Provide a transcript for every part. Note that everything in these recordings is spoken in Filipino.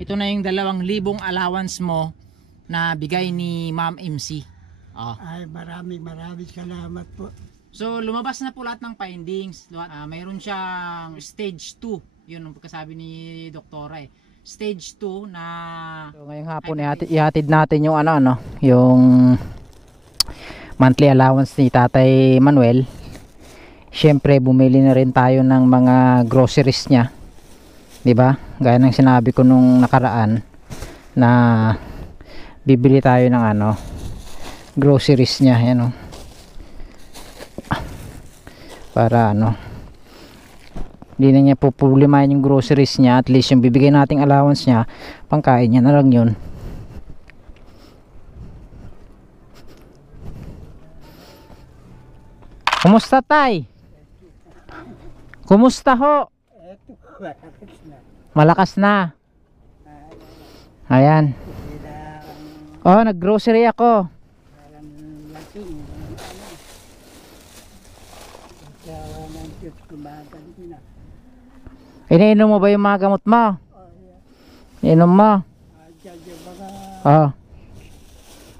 ito na yung 2,000 allowance mo na bigay ni Ma'am MC. Ay, maraming salamat po. So lumabas na po lahat ng findings. Mayroon siyang stage 2. Yun ang pagkasabi ni Doktora eh. Stage 2 na so, ngayong hapon ihatid natin yung yung monthly allowance ni Tatay Manuel. Syempre bumili na rin tayo ng mga groceries niya. 'Di ba? Gaya ng sinabi ko nung nakaraan na bibili tayo ng groceries niya, yan para hindi na niya pupulimahin yung groceries niya. At least yung bibigay nating allowance niya, pangkain niya na lang yun. Kumusta tay? Kumusta ho? Eto, malakas na. Malakas na. Ayan. Oh, nag-grocery ako. Parang lasing. Sawa ng Diyos, kumagan ko na. Iniinom mo ba yung mga gamot mo? Iniinom mo? Diyan yung mga... Oh.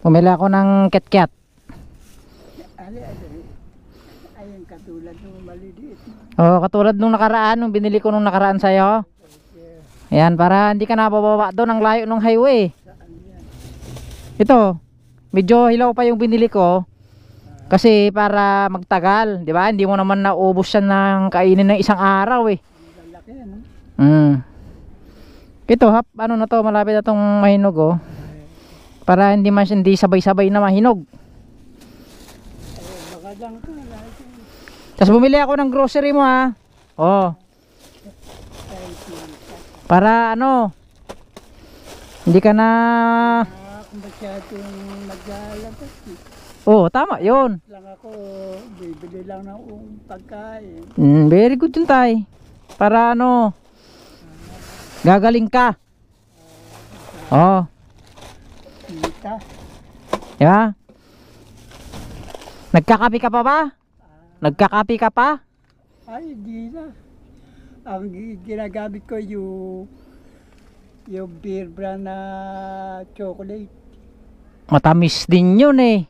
Pumili ako ng ket-ket. Ayun, katulad ng maliliit. Oh, katulad nung nakaraan, nung binili ko nung nakaraan sa'yo. Ayan, para hindi ka nabababa doon ang layo ng highway. Ito, medyo hilaw pa yung binili ko. Kasi para magtagal, di ba? Hindi mo naman naubos yan ng kainin ng isang araw eh. Ito, na to, malapit na tong mahinog oh. Para hindi sabay-sabay na mahinog. Tapos bumili ako ng grocery mo ha. Oh. Para hindi ka na Kung masyadong naglalabas oh, tama yun. lang ako, bibili lang ng pagkain. Very good yun tay. Para gagaling ka. Oh. Kita. Diba? Nagkakapi ka pa ba? Nagkakapi ka pa? Ay, hindi na. Ang ginagamit ko yung beer brand na chocolate. Matamis din yun eh.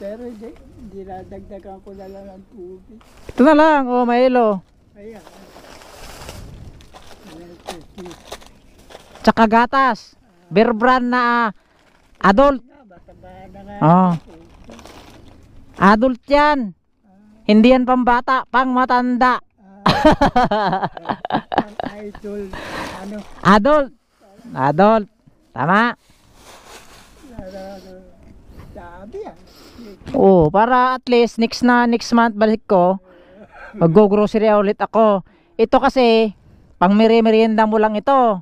Pero hindi nadagdagan ko na lang ng tubig. Ito na lang, oh Maelo. Ayan. Tsaka gatas. Beer brand na adult. Oh. Adult yan. Hindi yan pambata, pang matanda. Idol. Adult. Adult. Tama. Sabi yan. Oh, para at least next month balik ko. Mag-go-grocery ulit ako. Ito kasi pang merienda mo lang ito.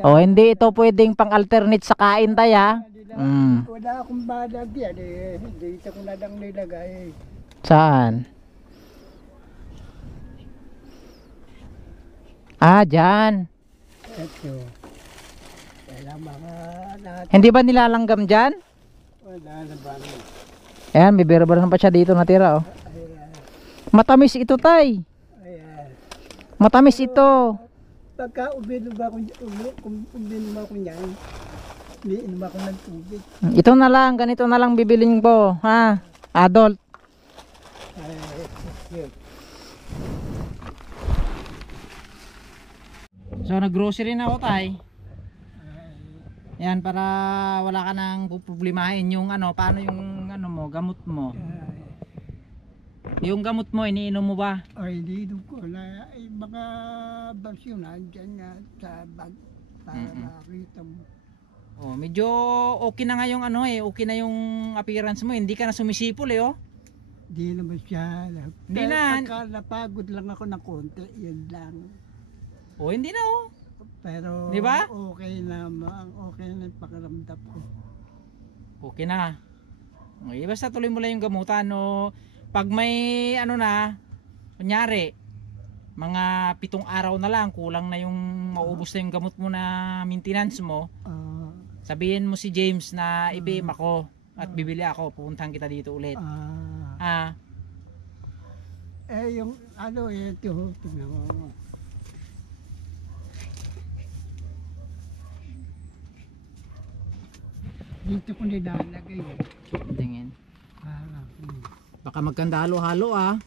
Oh, hindi ito pwedeng pang-alternate sa kain taya. Wala akong balag yan eh. Dito ko na lang nilagay. Saan? Dyan. Ito. Wala mga lahat. Hindi ba nilalanggam dyan? Wala na ba? Ayan, may berabaran pa siya dito natira oh. Matamis ito tay. Ayan. Matamis ito. Pagka uminom ako niyan, umiinom ako ng tubig. Ito na lang, ganito na lang bibilin ko, ha? Adult. So nag-grocery na ako tay. Yan para wala ka nang problemahin yung paano yung mo, gamot mo. Yung gamot mo iniinom mo ba? Ay, iniinom ko na mga basyo na dyan nga sa bag para makita mo. Oh, medyo okay na nga yung okay na yung appearance mo, hindi ka na sumisipol eh oh. Hindi naman siya. Hindi Pero na. pagka napagod lang ako ng konti, yun lang. Oh, hindi na oh. Pero di ba? Okay na yung pakiramdam ko. Okay na. Okay, basta tuloy mo lang yung gamutan no. Pag may kunyari mga 7 araw na lang, kulang na yung maubos na yung gamot mo na maintenance mo. Sabihin mo si James na i-PM ako at bibili ako, pupuntahan kita dito ulit. Yung ito, tingnan mo. Dito ko nilalagay. Tingin. Ah, Baka magkanda halo-halo ah.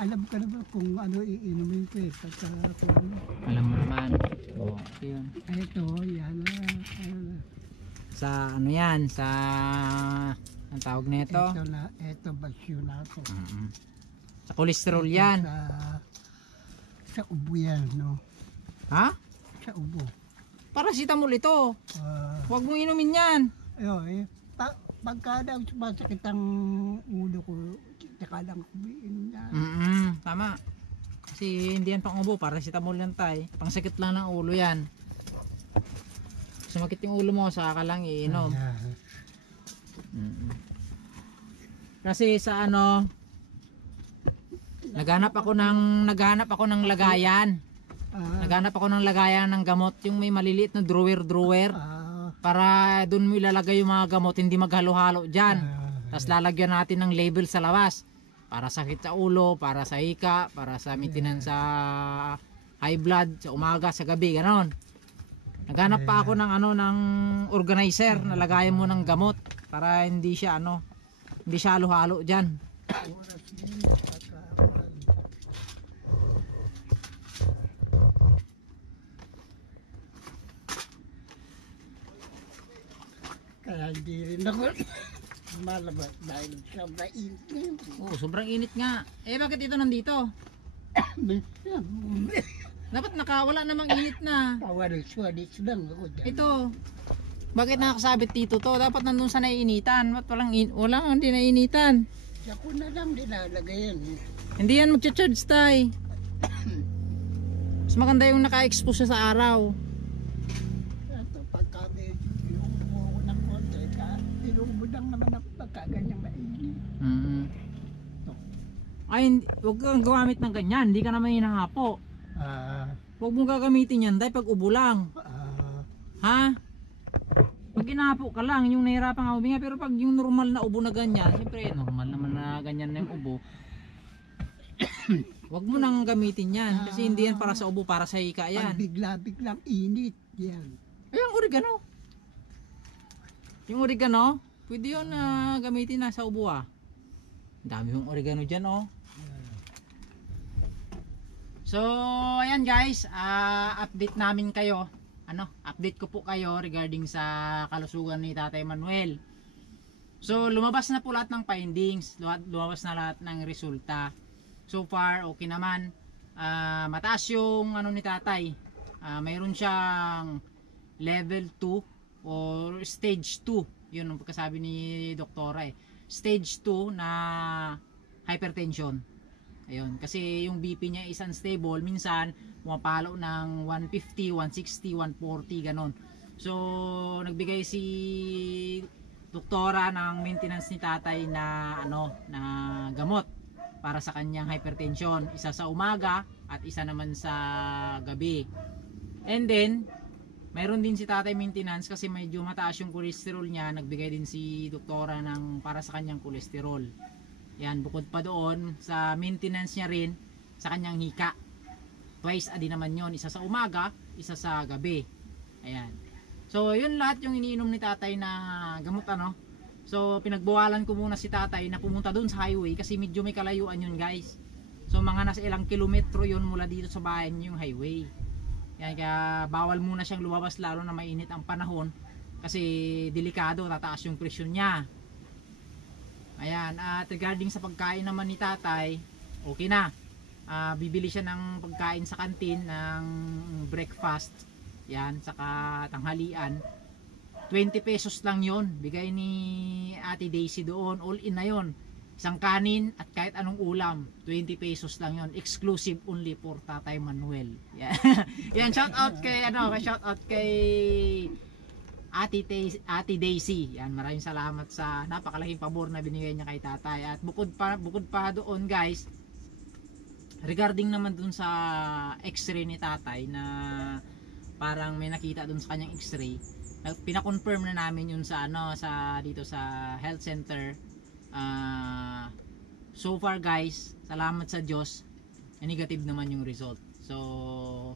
alam ka naman kung ano iinumin ko eh. Pagka kung Alam mo naman. Oo. Yun. ito, yan na. Sa ano yan? Sa... Ang tawag nito? Ito basyo na ito. Sa kolesterol yan. Sa ubo yan, no? Ha? Sa ubo. Paracetamol ito. Huwag mong inumin yan. Pagka daw sumasakit ang ulo ko, saka lang kumiin niya. Tama. Kasi hindi yan pang ubo, paracetamol yan tay. Pangsakit lang ng ulo yan. Sumakit yung ulo mo, saka ka lang iinom. Kasi sa ano, naghanap ako ng lagayan. Naghanap ako ng lagayan ng gamot, yung may maliliit na drawer. Para doon mo ilalagay yung mga gamot, hindi maghalo-halo dyan. Tapos lalagyan natin ng label sa labas. Para sakit sa ulo, para sa hika, para sa maintenance sa high blood, sa umaga, sa gabi, ganon. Naghanap pa ako ng ng organizer na lagayan mo ng gamot para hindi siya hindi siya halo-halo diyan. Kaya hindi rin ako malabas dahil sobrang init. Sobrang init nga. Bakit ito nandito? Dapat nakawala namang init na. Tawalis lang ako dyan. Ito. Bakit nakakasabit dito to? Dapat nandun sa naiinitan. Ba't walang hindi naiinitan? Ako na lang nilalagay yan. Hindi yan magcha-charge tay. Mas maganda yung naka-expose siya sa araw. Ito pagka medyo inuubo ko ng konti, inuubo lang naman ako pagka ganyang mainit. Ay, huwag kang gumamit ng ganyan. Hindi ka naman hinahapo. Huwag mong gagamitin yan dahil pag ubo lang. Ha? Pag inapo ka lang, yung nahirapan ka huminga. Pero pag yung normal na ubo na ganyan, siyempre normal naman na ganyan na yung ubo. Huwag mo nang gamitin yan. Kasi hindi yan para sa ubo, para sa hika yan. Pag bigla-biglang init yan. Ay, yung oregano. Yung oregano, pwede yun na gamitin na sa ubo ah. Ang dami yung oregano dyan oh. So, ayan guys, update namin kayo. Update ko po kayo regarding sa kalusugan ni Tatay Manuel. So, lumabas na po lahat ng findings, lumabas na lahat ng resulta. So far, okay naman. Mataas yung ni Tatay. Mayroon siyang level 2 or stage 2. Yun ang pagkasabi ni Doktora eh. Stage 2 na hypertension. Ayun, kasi yung BP niya is unstable, minsan pumapalo ng 150, 160, 140 ganon. So nagbigay si doktora ng maintenance ni Tatay na na gamot para sa kanyang hypertension, isa sa umaga at isa naman sa gabi. And then mayroon din si Tatay maintenance kasi medyo mataas yung cholesterol niya, nagbigay din si doktora ng para sa kanyang cholesterol. Yan, bukod pa doon sa maintenance niya rin sa kanyang hika. Twice a day naman yon, isa sa umaga, isa sa gabi. Ayan. So, yun lahat yung iniinom ni Tatay na gamot So, pinagbawalan ko muna si Tatay na pumunta doon sa highway kasi medyo may kalayuan yun guys. So, mga nasa ilang kilometro yun mula dito sa bahay niyo yung highway. Yan, kaya bawal muna siyang lumabas lalo na mainit ang panahon kasi delikado, tataas yung presyon niya. Ayan, at regarding sa pagkain naman ni Tatay, okay na. Bibili siya ng pagkain sa kantin ng breakfast. Yan, saka tanghalian. 20 pesos lang yon, bigay ni Ate Daisy doon. All in na yon. Isang kanin at kahit anong ulam, 20 pesos lang yon. Exclusive only for Tatay Manuel. Yan, yan shout out kay Ate Daisy. Yan, maraming salamat sa napakalaking pabor na binigay niya kay Tatay. At bukod pa doon guys, regarding naman dun sa x-ray ni Tatay na parang may nakita dun sa kanyang x-ray, pina-confirm na namin yun sa dito sa health center. So far guys, salamat sa Diyos, negative naman yung result. So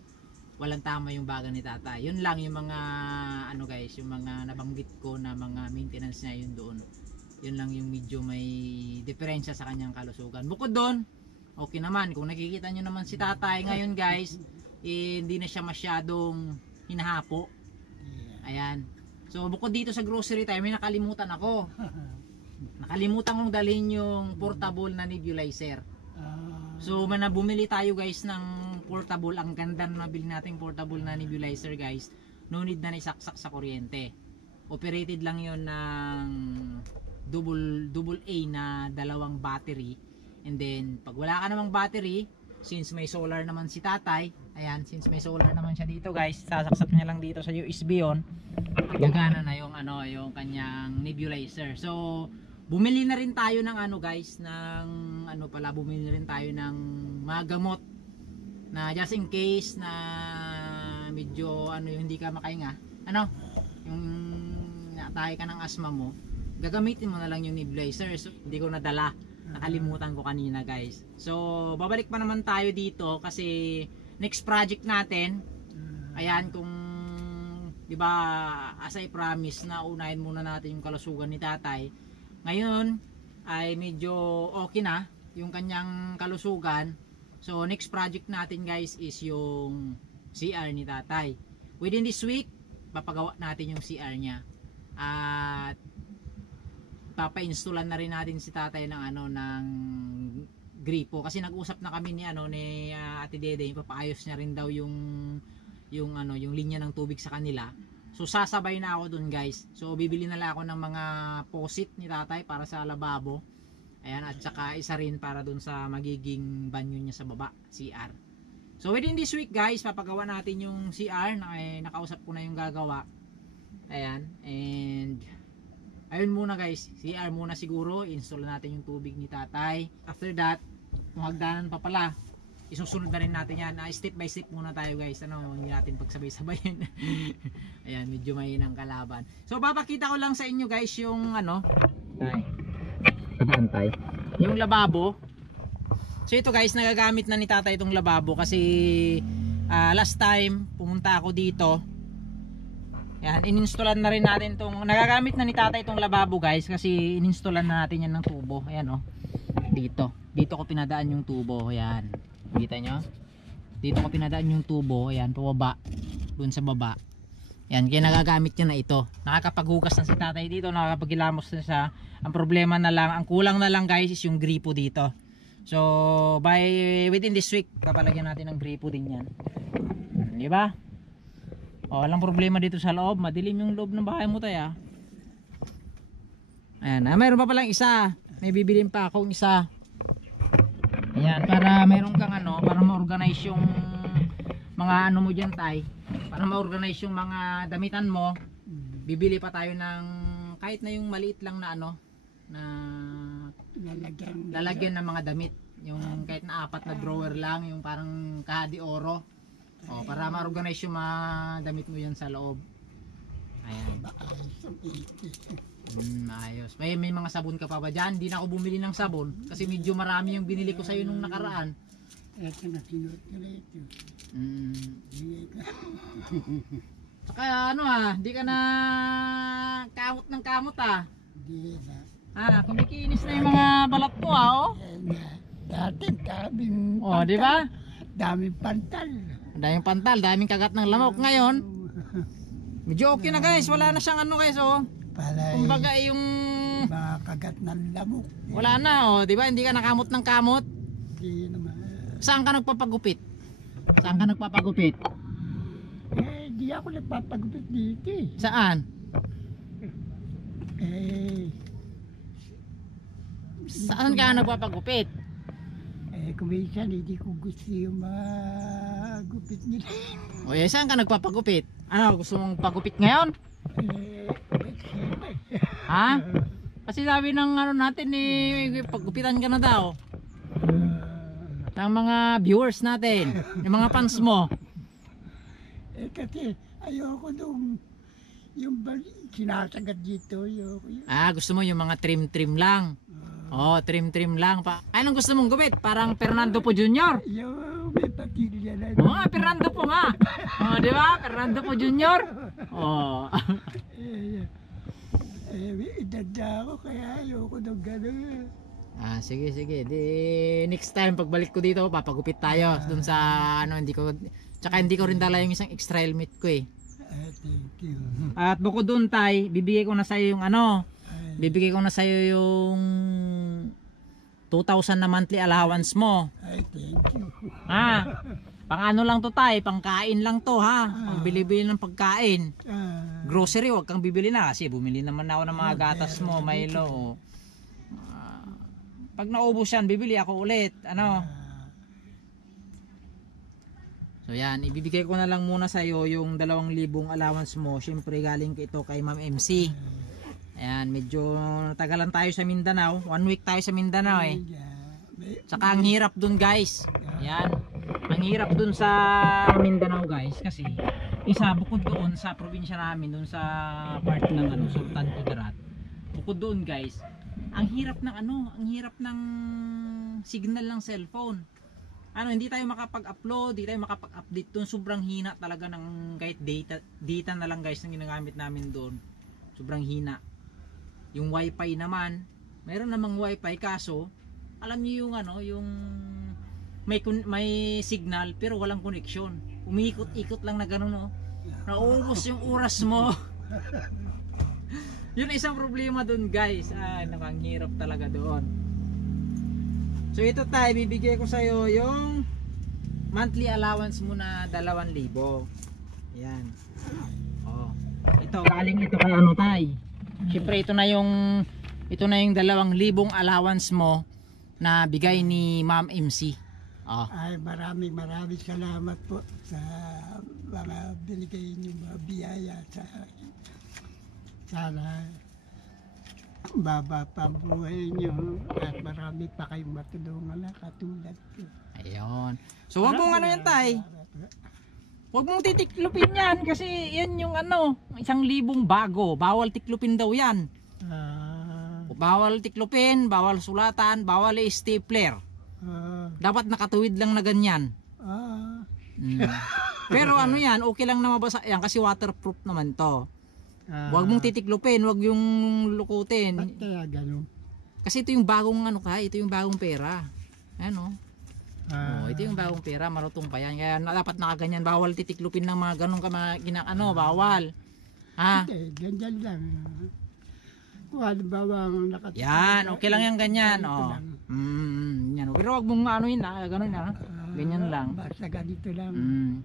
walang tama yung baga ni tatay. Yun lang yung mga ano guys, yung mga nabanggit ko na mga maintenance niya yun doon. Yun lang yung medyo may diferensya sa kanyang kalusugan. Bukod doon, okay naman. Kung nakikita nyo naman si tatay ngayon guys, hindi na siya masyadong hinahapo. Ayan. So bukod dito sa grocery tayo, may nakalimutan ako. Nakalimutan kong dalhin yung portable na nebulizer. So bumili tayo guys ng portable. Ang ganda na nabili nating portable na nebulizer guys. No need na isaksak sa kuryente. Operated lang yon ng double A na dalawang battery. And then pag wala ka namang battery, since may solar naman si tatay, ayan, since may solar naman siya dito guys, sasaksak niya lang dito sa USB yon. Gagana na yung ano, yung kanyang nebulizer. So bumili na rin tayo ng ano guys, ng ano pala, bumili rin tayo ng mga gamot na just in case na medyo ano yung hindi ka makahinga, ano, yung natake ka ng asthma mo, gagamitin mo na lang yung nebulizer. So, hindi ko nadala, nakalimutan ko kanina guys. So babalik pa naman tayo dito kasi next project natin, ayan, kung di ba as I promise na unahin muna natin yung kalusugan ni tatay. Ngayon ay medyo okay na yung kanyang kalusugan. So next project natin guys is yung CR ni tatay. Within this week papagawa natin yung CR niya. At papa-installan na rin natin si tatay ng ano, ng gripo kasi nag-usap na kami ni ano ni Ate Dede, papaayos niya rin daw yung ano, yung linya ng tubig sa kanila. So sasabay na ako dun guys. So bibili na lang ako ng mga posit ni tatay para sa lababo. Ayan, at saka isa rin para dun sa magiging banyo niya sa baba, CR. So within this week guys, papagawa natin yung CR na nakausap ko na yung gagawa. Ayan, and ayun muna guys, CR muna siguro, install natin yung tubig ni tatay. After that, kung hagdanan pa pala, isusunod na rin natin yan. Step by step muna tayo guys, ano, hindi natin pagsabay-sabayin. Ayan, medyo mahinang kalaban. So papakita ko lang sa inyo guys yung ano, yung lababo. So ito guys, nagagamit na ni tatay itong lababo kasi last time pumunta ako dito. Yan, ininstallan na rin natin itong, nagagamit na ni tatay itong lababo guys kasi ininstallan na natin yan ng tubo. Ayan o, dito ko pinadaan yung tubo. Ayan, kita nyo, dito ko pinadaan yung tubo. Ayan, pababa dun sa baba. Ayan, kaya nagagamit niya na ito. Nakakapaghugas na si tatay dito, nakakapagilamos na siya. Ang problema na lang, ang kulang na lang guys is yung gripo dito. So within this week papalagyan natin ng gripo din yan, di ba? O, walang problema dito sa loob. Madilim yung loob ng bahay mo tayo. Ayan, mayroon pa palang isa. May bibilin pa akong isa. Ayan, para mayroon kang ano, para ma-organize yung mga ano mo dyan tay. Para ma-organize yung mga damitan mo. Bibili pa tayo ng kahit na yung maliit lang na ano, na lalagyan ng mga damit. Yung kahit na 4 na drawer lang, yung parang kahadi oro. O, para ma-organize yung mga damit mo yan sa loob. Ayan. Ayos. May mga sabon ka pa ba dyan? Hindi na ako bumili ng sabon kasi medyo marami yung binili ko sa'yo nung nakaraan. Ito na sinuot nila ito. Saka ano di ka na kamot ng kamot Hindi Ah, na. kumikinis na yung mga balat mo oh. Dati daming Oh, di ba? daming pantal. Daming pantal, daming kagat ng lamok. Ngayon, medyo okay na guys. Wala na siyang ano guys oh. Palay, Kumbaga yung mga kagat ng lamok. wala na oh, di ba? Hindi ka nakamot ng kamot. Hindi naman. Saan ka nagpapagupit? Saan ka nagpapagupit? Di ako nagpapagupit dito eh. Saan? Saan ka nagpapagupit? Kuminsan hindi ko gusto yung magupit nila. O saan ka nagpapagupit? Ano, gusto mong pagupit ngayon? Ha? Kasi sabi ng ano natin paggupitan ka na daw. Ng mga viewers natin, yung mga fans mo. Kasi ayoko nung yung sinasagat dito. Ayoko yun. Gusto mo yung mga trim-trim lang. Oh, trim-trim lang pa. Anong gusto mong gupit? Parang Fernando Po Jr. Yung may patilya na. Oh, Fernando po nga. Oh, di ba? Fernando po Junior. Oh. May edad na ako kaya ayoko ng gano'n. Sige, sige. Di next time pagbalik ko dito, papagupit tayo dun sa ano, hindi ko tsaka hindi ko rin dala yung isang extra helmet ko eh. Thank you. At bukod dun, tay, bibigay ko na sa yung ano, bibigay ko na sa iyo yung 2,000 na monthly allowance mo. Thank you. Pang ano lang to, tay, pangkain lang to ha. Pambili-bili ng pagkain. Grocery, wag kang bibili na kasi bumili naman ako ng mga gatas mo, Milo. Pag naubos yan, bibili ako ulit. Ano? So yan, ibibigay ko na lang muna sa iyo yung 2,000 allowance mo. Syempre galing ito kay Ma'am MC. Ayan, medyo natagalan tayo sa Mindanao. 1 week tayo sa Mindanao eh. Tsaka ang hirap dun guys. Ayan. Ang hirap dun sa Mindanao guys kasi isa bukod doon sa probinsya namin, doon sa part ng ano, Sultan Kudarat. Bukod doon guys, ang hirap ng ano, ang hirap ng signal ng cellphone. Ano, hindi tayo makapag-upload, hindi tayo makapag-update doon. Sobrang hina talaga ng kahit data na lang guys ang ginagamit namin doon. Sobrang hina. Yung wifi naman, mayroon namang wifi kaso alam niyo yung ano, yung may signal pero walang connection. Umiikot-ikot lang na gano'n, no. Nauubos yung oras mo. Yun isang problema doon, guys. Nakanghirap talaga doon. So ito tayo, bibigay ko sa iyo yung monthly allowance mo na 2,000. Ayan. Oh. Ito, galing ito kay ano tay. Siyempre ito na yung 2,000 allowance mo na bigay ni Ma'am MC. Oh. Ay, maraming salamat po sa mga binigay niyo mga biyaya sa akin. Sana baba pa ang buhay niyo at marami pa kayong matulungan na katulad ko. Ayun. So wag mong ano yan tay. Wag mong titiklupin yan kasi yan yung ano, 1,000 bago. Bawal tiklupin daw yan. Bawal tiklupin, bawal sulatan, bawal stapler. Dapat nakatuwid lang na ganyan. Pero ano yan, okay lang na mabasa yan kasi waterproof naman to. Huwag mong titiklupin, huwag yung lukutin. Ba't kaya ganun? Kasi ito yung bagong ano ka, ito yung bagong pera. Ano? Ito yung bagong pera, marutong pa yan. Kaya dapat nakaganyan, bawal titiklupin ng mga ganun ka mga ano, bawal. Hindi, ganyan lang. Kung halimbawa ang nakatiklop. Yan, okay lang yan ganyan. Yan. Pero huwag mong ano yun ganun ganyan lang. Basta ganito lang.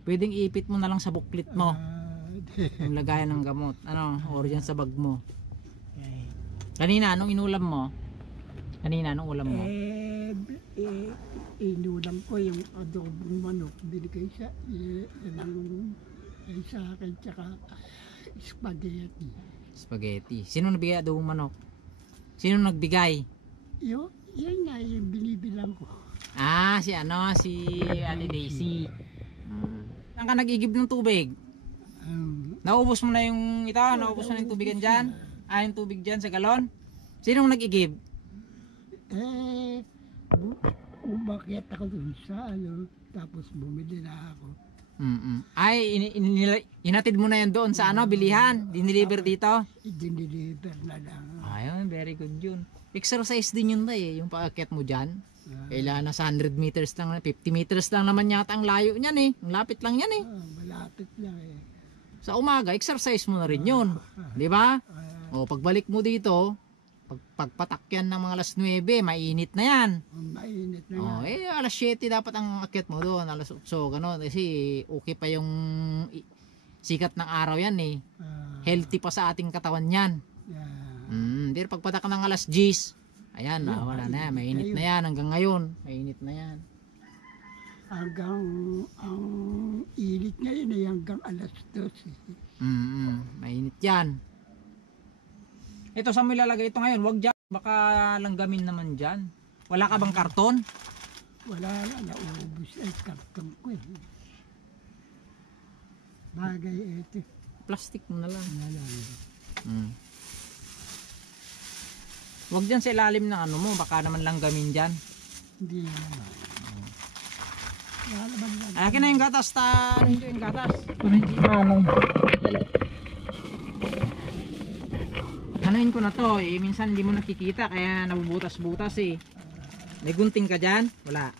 Pwedeng iipit mo na lang sa booklet mo. Yung lagayan ng gamot. Ano, or dyan sa bag mo. Kanina, anong inulam mo? Kanina, anong ulam mo? Inulam ko yung adobong manok. Binigay sa akin, tsaka spaghetti. Spaghetti. Sino nagbigay adobong manok? Sino nagbigay? Yun nga yung binibilang ko. Si Ate Daisy. Saan ka nag-igib ng tubig? Naubos mo na yung naubos mo na yung tubigan dyan? Yung tubig dyan sa galon? Sinong nag-igib? Umakyat ako dun sa tapos bumili na ako. Inatid mo na yan doon sa bilihan? Diniliver dito? Diniliver na lang. Ayun, very good yun. Exercise din yun yung paakyat mo dyan. Kailangan na 100 meters lang, 50 meters lang naman yata ang layo niyan Ang lapit lang yan Malapit lang Sa umaga, exercise mo na rin yun. Di ba? Pagbalik mo dito, pagpatak yan ng mga alas 9, mainit na yan. Mainit na yan. Alas 7 dapat ang akyat mo doon, alas 8, gano'n. Kasi okay pa yung sikat ng araw yan Healthy pa sa ating katawan yan. Pero pagpatak ng alas 10, ayan, wala na yan, mainit na yan hanggang ngayon. Mainit na yan. Hanggang ang init ngayon hanggang alas 12. Mainit yan. Ito, saan mo ilalagay ito ngayon? Huwag dyan, baka langgamin naman dyan. Wala ka bang karton? Wala na, naubos karton ko Bagay ito. Plastic mo na lang. Huwag dyan sa ilalim ng mo, baka naman langgamin dyan. Hindi naman. Lalaban lang. Akin na yung gatas, ano yung gatas? Anuin ko na to eh, minsan hindi mo nakikita kaya nabubutas-butas eh. May gunting ka dyan? Wala.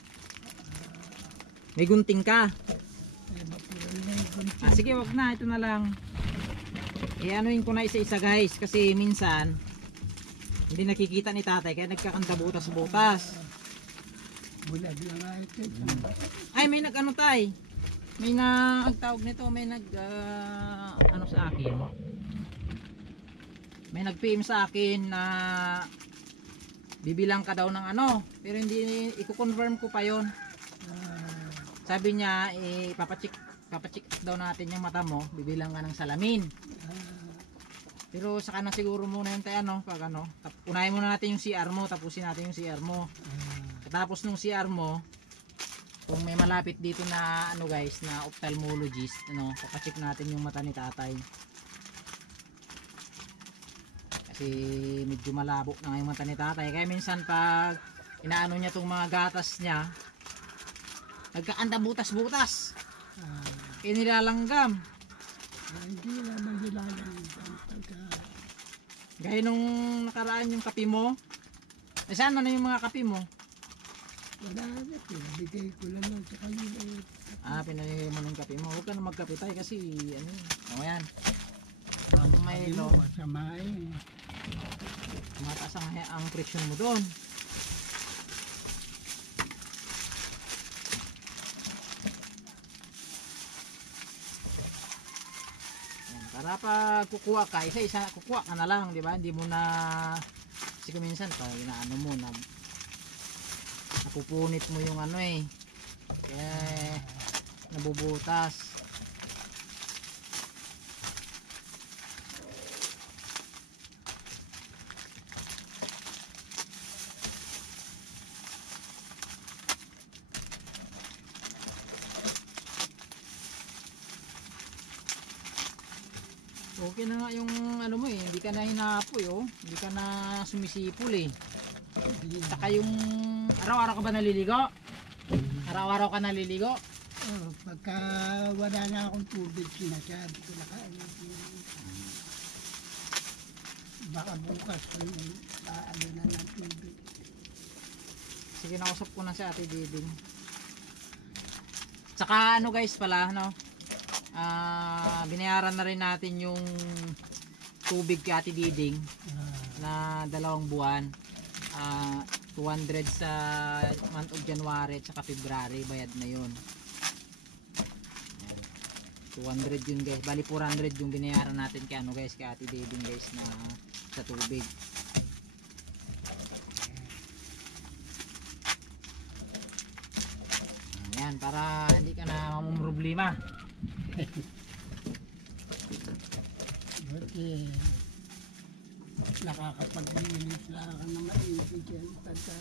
May gunting ka? Sige wag na, ito na lang. Anuin ko na isa-isa guys kasi minsan hindi nakikita ni tatay kaya nagkakanta butas-butas. Bulag lang nga ito. Ay may nag-ano tay? May nagtawag nito, may ano sa akin. May nag-PM sa akin na bibilang ka daw ng ano, pero hindi i-confirm ko pa 'yon. Sabi niya papacheck daw natin yung mata mo, bibilang ka ng salamin. Pero saka na siguro muna yung tayo ano, pag ano, unahin muna natin yung CR mo, tapusin natin yung CR mo. Tapos nung CR mo, kung may malapit dito na ano guys, na ophthalmologist, ano, papacheck natin yung mata ni tatay. Kasi medyo malabo na yung mata ni tatay. Kaya minsan pag inaano niya tong mga gatas niya, nagkakanda butas-butas. Kaya nilalanggam. Hindi naman nilalang. Gaya nung nakaraan yung kape mo. Saan na yung mga kape mo? Wala na, bigay ko lang lang sa kanila. Pinagay mo ng kape mo. Huwag ka na magkape tayo kasi ano yan. Ang Milo. Masama eh. Mataas ang presyon mo doon. Para pag kukuha ka, isa-isa kukuha ka na lang, di ba? Hindi mo na kasi minsan pag inaano mo na napupunit mo yung ano eh. Kaya nabubutas. Okay na nga yung ano mo eh, hindi ka na hinapoy oh, hindi ka na sumisipol eh. Saka yung araw-araw ka ba naliligo? Araw-araw ka naliligo? Pagka wala na akong tubig, sinasabi ko na kayo. Baka bukas ano na ng tubig. Sige, nausap ko na si Ate Diding. Saka ano guys pala, no? Binayaran na rin natin yung tubig kay Ate Diding na 2 buwan. 200 sa month of January at saka February, bayad na yun. 200 yun guys, bali 400 yung binayaran natin kay ano guys, kay Ate Diding guys na sa tubig. Ayan, para hindi ka na mamumroblema. Buti nakakapaglinis lang ako na maisip yan pagka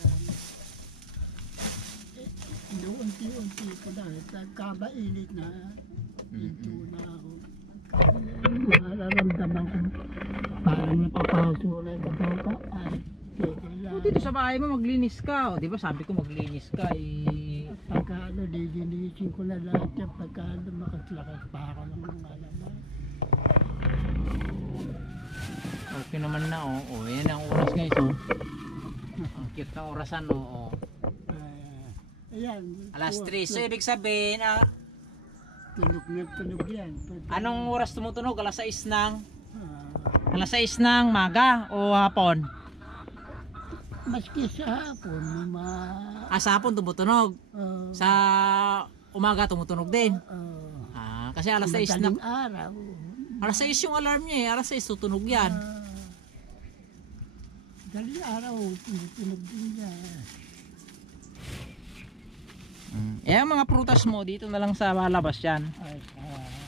unti-unti ko na pagka mainit na dito na ako nararamdaman ko parang napapaso na yung katawan ay Dito sa bahay mo maglinis ka, di ba sabi ko maglinis ka eh. pagka lilinisin ko na lahat yan pagka lumakas-lakas para lang ng alaman. Okay naman na oh. Yan ang oras guys oh. Ang cute na orasan oh. Ayan. Alas 3. So ibig sabihin Tunog yan. Anong oras tumutunog? Alas 6 ng maga o hapon? Maski sa hapon, Sa hapon tumutunog. Sa umaga tumutunog din. Kasi alas 6 na. araw. Alas 6 yung alarm niya eh. Alas 6 tutunog yan. Daling araw, tumutunog din yan. Yung mga prutas mo dito na lang sa labas yan.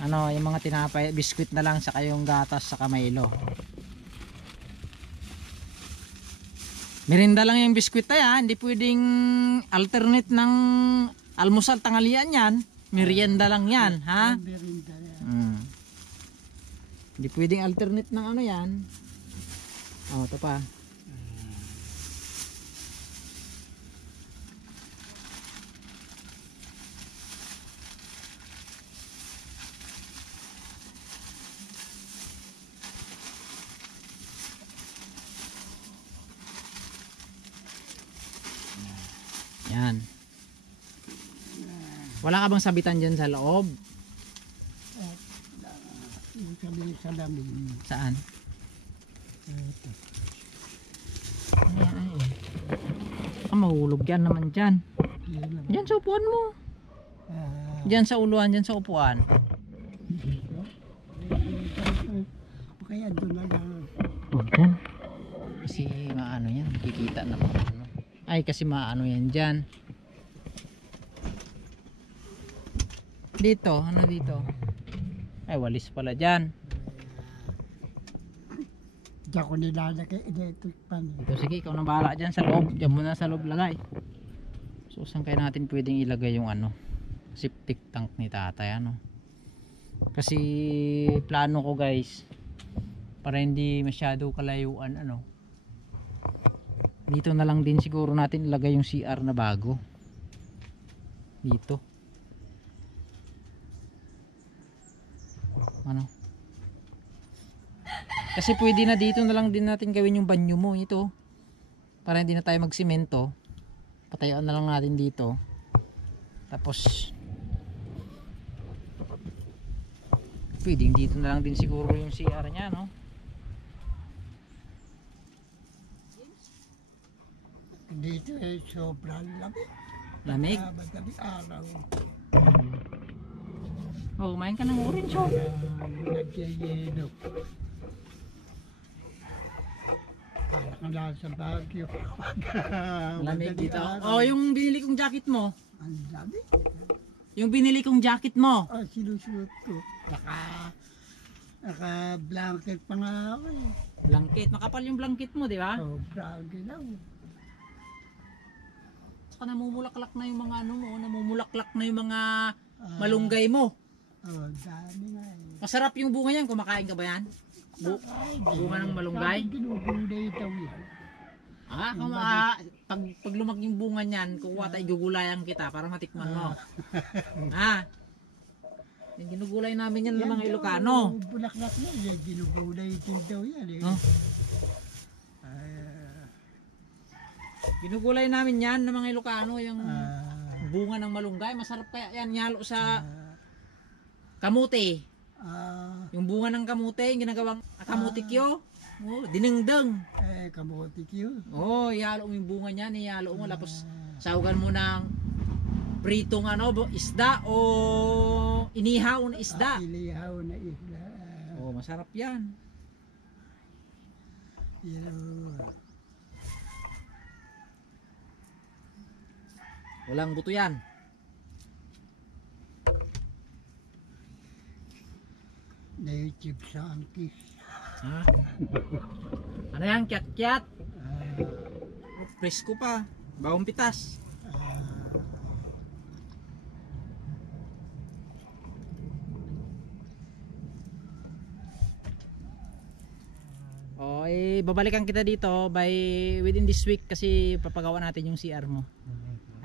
Ano, yung mga tinapay, biskwit na lang saka yung gatas saka Milo. Merinda lang yung biskwit na hindi pwedeng alternate ng almusal tanghalian yan. Merienda lang yan, ha? Merienda yan. Hindi pwedeng alternate ng ano yan. Ito pa. Wala ka bang sabitan dyan sa loob? At yung sabi sa lamin. Saan? Ito. Ay. Mahulog yan naman dyan. Yan lang. Dyan sa upuan mo. Ah, Dyan sa uluan, dyan sa upuan. dito. O kaya doon na lang. Huwag dyan. Kasi maano yan, kikita na ano. Ay kasi maano yan dyan. Dito, ano dito? Ay walis pala dyan. Diyan ko nilalagay electric pan. Ito, sige, ikaw nang bahala dyan sa loob. Diyan muna sa loob lagay. So saan kaya natin pwedeng ilagay yung ano, septic tank ni tatay, ano? Kasi plano ko guys, para hindi masyado kalayuan, ano, dito na lang din siguro natin ilagay yung CR na bago dito, ano, kasi pwede na dito na lang din natin gawin yung banyo mo ito, para hindi na tayo magsimento. Patayaan na lang natin dito, tapos pwedeng dito na lang din siguro yung CR nya, no? Dito eh sobrang lamig. Lamig. Madaling araw. Oh, kumain ka ng orange, oh. Nagyayelo. Para ka lang sa Baguio. Lamig Madaling dito. araw. Oh, yung binili kong jacket mo. Ang lamig. Yung binili kong jacket mo. Oh, sinusuot ko. Naka-blanket pa nga ako eh. Blanket. Makapal yung blanket mo, di ba? Sobrang ginaw. Saka namumulaklak na yung mga ano mo. Namumulaklak na yung mga malunggay mo. Oh, dami nga eh. Masarap yung bunga yan. Kumakain ka ba yan? Bunga ng malunggay? Sabi ginugulay daw yan. Pag lumag yung bunga niyan, kukuha tayo, igugulayan kita para matikman mo. Yung ginugulay namin yan ng mga Ilocano. Bulaklak na yan. Ginugulay din daw yan eh. Oh. Ginugulay namin yan ng mga Ilocano, yung bunga ng malunggay. Masarap kaya yan, yalo sa kamote. Yung bunga ng kamote, yung ginagawang kamotikyo. Oh, dinengdeng. Kamotik yun. Oh, ihalo mo yung bunga niyan, ihalo mo, tapos sahugan mo ng pritong ano, isda o inihaw na isda. Ilihaw na isda. Oh, masarap yan. Walang buto yan. Native sangkis. Ha? Ano yan? Kyat-kyat? Oh, presko pa. Bagong pitas. Oh, babalikan kita dito by within this week kasi papagawa natin yung CR mo.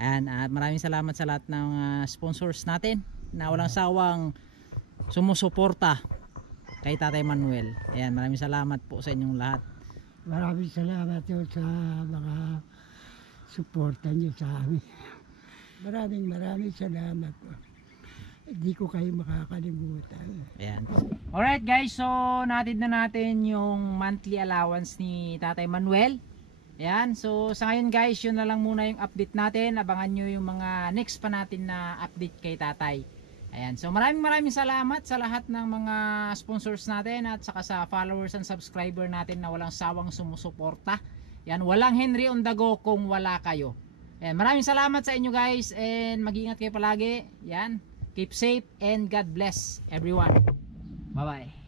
Ayan, at maraming salamat sa lahat ng sponsors natin na walang sawang sumusuporta kay Tatay Manuel. Ayan, maraming salamat po sa inyong lahat. Maraming salamat yun sa mga suporta niyo sa amin. Maraming salamat po. Hindi ko kayo makakalimutan. Ayan. Alright guys, so natid na natin yung monthly allowance ni Tatay Manuel. Ayan, so sa ngayon guys, yun na lang muna yung update natin. Abangan nyo yung mga next pa natin na update kay Tatay. Ayan, so maraming salamat sa lahat ng mga sponsors natin at saka sa followers and subscriber natin na walang sawang sumusuporta. Ayan, walang Henry on the go kung wala kayo. Ayan, maraming salamat sa inyo guys and mag-ingat kayo palagi. Ayan, keep safe and God bless everyone. Bye bye.